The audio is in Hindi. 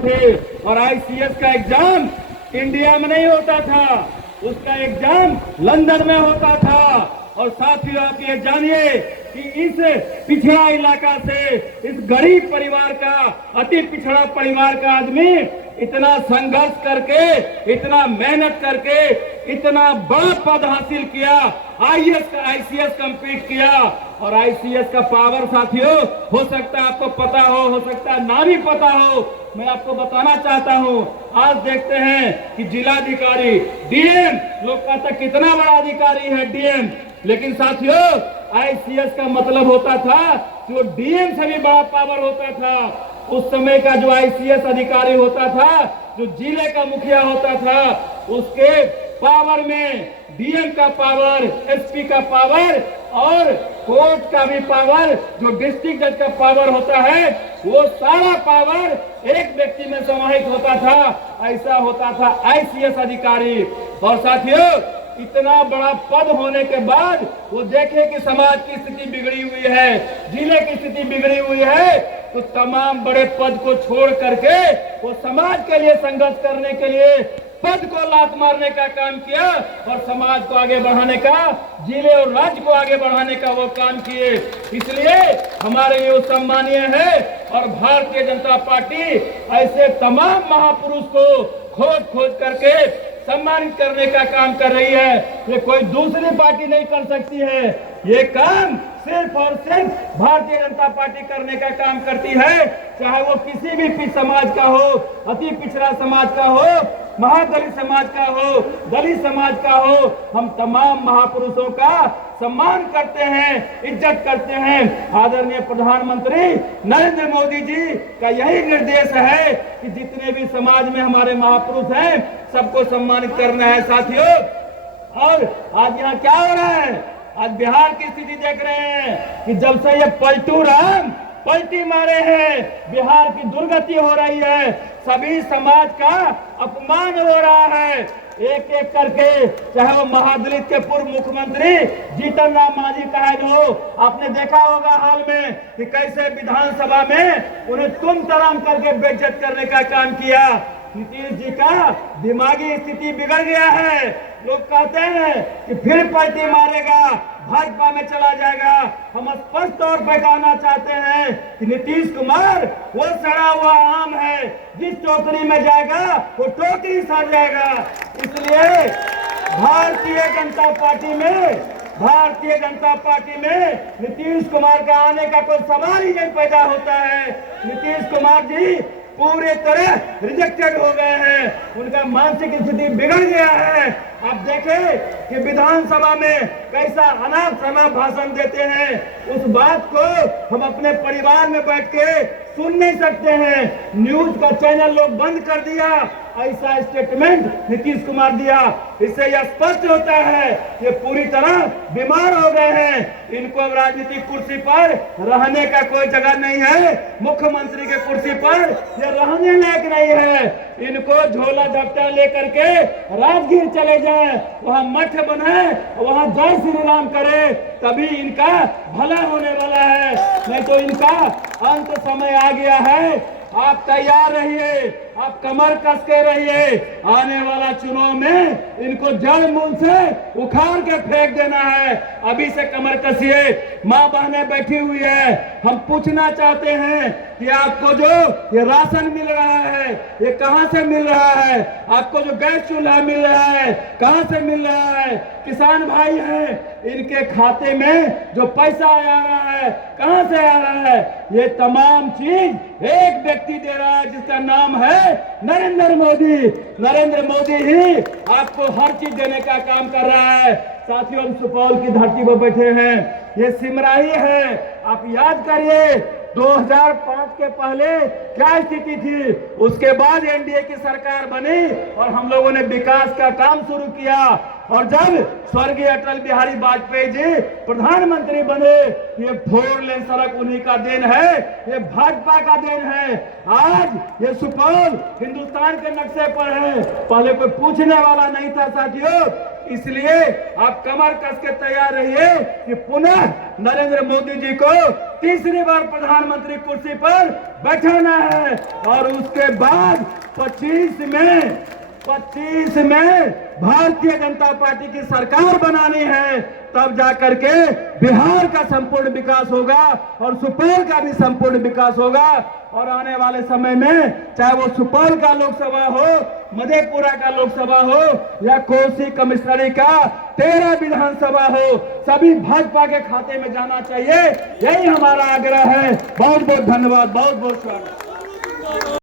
थे। और आईसीएस का एग्जाम इंडिया में नहीं होता था, उसका एग्जाम लंदन में होता था। और साथियों, आप ये जानिए कि इस पिछड़ा इलाका से, इस गरीब परिवार का, अति पिछड़ा परिवार का आदमी इतना संघर्ष करके, इतना मेहनत करके, इतना बड़ा पद हासिल किया, आईसीएस कंप्लीट किया। और आईसीएस का पावर साथियों, हो सकता है आपको पता हो सकता है ना भी पता हो, मैं आपको बताना चाहता हूं। आज देखते हैं कि जिलाधिकारी, डीएम, लोग कहते कितना बड़ा अधिकारी है डीएम, लेकिन साथियों आईसीएस का मतलब होता था कि वो डीएम से भी बड़ा पावर होता था। उस समय का जो आईसीएस अधिकारी होता था, जो जिले का मुखिया होता था, उसके पावर में डीएम का पावर, एसपी का पावर और कोर्ट का भी पावर, जो डिस्ट्रिक्ट जज का पावर होता है, वो सारा पावर एक व्यक्ति में समाहित होता था। ऐसा होता था आईसीएस अधिकारी। और साथियों, इतना बड़ा पद होने के बाद वो देखे कि समाज की स्थिति बिगड़ी हुई है, जिले की स्थिति बिगड़ी हुई है, तो तमाम बड़े पद को छोड़ करके वो समाज के लिए संघर्ष करने के लिए पद को लात मारने का काम किया और समाज को आगे बढ़ाने का, जिले और राज्य को आगे बढ़ाने का वो काम किए। इसलिए हमारे लिए सम्मानीय है। और भारतीय जनता पार्टी ऐसे तमाम महापुरुष को खोज खोज करके सम्मानित करने का काम कर रही है। ये कोई दूसरी पार्टी नहीं कर सकती है। ये काम सिर्फ और सिर्फ भारतीय जनता पार्टी करने का काम करती है, चाहे वो किसी भी समाज का हो, अति पिछड़ा समाज का हो, महादलित समाज का हो, दलित समाज का हो। हम तमाम महापुरुषों का सम्मान करते हैं, इज्जत करते हैं। आदरणीय प्रधानमंत्री नरेंद्र मोदी जी का यही निर्देश है कि जितने भी समाज में हमारे महापुरुष हैं, सबको सम्मानित करना है साथियों। और आज यहाँ क्या हो रहा है? आज बिहार की स्थिति देख रहे हैं कि जब से ये पलटू राम पलटी मारे हैं, बिहार की दुर्गति हो रही है, सभी समाज का अपमान हो रहा है। एक एक करके, चाहे वो महादलित के पूर्व मुख्यमंत्री जीतन राम मांझी का है, जो आपने देखा होगा हाल में कि कैसे विधानसभा में उन्हें तुम तराम करके बेइज्जत करने का काम किया। नीतीश जी का दिमागी स्थिति बिगड़ गया है। लोग कहते हैं कि फिर पलटी मारेगा, भाजपा में चला जाएगा। हम स्पष्ट तौर पर कहना चाहते हैं कि नीतीश कुमार वो सड़ा हुआ आम है, जिस टोकरी में जाएगा वो टोकरी सड़ जाएगा। इसलिए भारतीय जनता पार्टी में नीतीश कुमार का आने का कोई सवाल ही नहीं पैदा होता है। नीतीश कुमार जी पूरे तरह रिजेक्टेड हो गए हैं, उनका मानसिक स्थिति बिगड़ गया है। आप देखें कि विधानसभा में कैसा अनाप शनाप भाषण देते हैं, उस बात को हम अपने परिवार में बैठ के सुन नहीं सकते हैं। न्यूज का चैनल लोग बंद कर दिया, ऐसा स्टेटमेंट नीतीश कुमार दिया। इससे यह स्पष्ट होता है ये पूरी तरह बीमार हो गए हैं। इनको अब राजनीतिक कुर्सी पर रहने का कोई जगह नहीं है। मुख्यमंत्री के कुर्सी पर ये रहने लायक नहीं है। इनको झोला दफ्तर लेकर के राजगीर चले जाएं, वहां मठ बने, वहां जय श्री राम करे, तभी इनका भला होने वाला है, नहीं तो इनका अंत समय आ गया है। आप तैयार रहिए, आप कमर कस के रहिए। आने वाला चुनाव में इनको जड़ मूल से उखाड़ के फेंक देना है। अभी से कमर कसिए। माँ बहनें बैठी हुई है, हम पूछना चाहते हैं कि आपको जो ये राशन मिल रहा है, ये कहां से मिल रहा है? आपको जो गैस चूल्हा मिल रहा है, कहां से मिल रहा है? किसान भाई हैं, इनके खाते में जो पैसा आ रहा है, कहां से आ रहा है? ये तमाम चीज एक व्यक्ति दे रहा है, जिसका नाम है नरेंद्र मोदी। नरेंद्र मोदी ही आपको हर चीज देने का काम कर रहा है। साथियों, हम सुपौल की धरती पर बैठे हैं, ये सिमराही है। आप याद करिए 2005 के पहले क्या स्थिति थी, उसके बाद एनडीए की सरकार बनी और हम लोगों ने विकास का काम शुरू किया। और जब स्वर्गीय अटल बिहारी वाजपेयी जी प्रधानमंत्री बने, ये 4 लेन सड़क उन्हीं का देन है, ये भाजपा का देन है। आज ये सुपौल हिंदुस्तान के नक्शे पर है, पहले कोई पूछने वाला नहीं था। साथियों, इसलिए आप कमर कस के तैयार रहिए कि पुनः नरेंद्र मोदी जी को तीसरी बार प्रधानमंत्री कुर्सी पर बैठाना है और उसके बाद 25 में भारतीय जनता पार्टी की सरकार बनानी है। तब जाकर के बिहार का संपूर्ण विकास होगा और सुपौल का भी संपूर्ण विकास होगा। और आने वाले समय में चाहे वो सुपौल का लोकसभा हो, मधेपुरा का लोकसभा हो या कोसी कमिश्नरी का 13 विधानसभा हो, सभी भाजपा के खाते में जाना चाहिए। यही हमारा आग्रह है। बहुत बहुत धन्यवाद, बहुत बहुत स्वागत।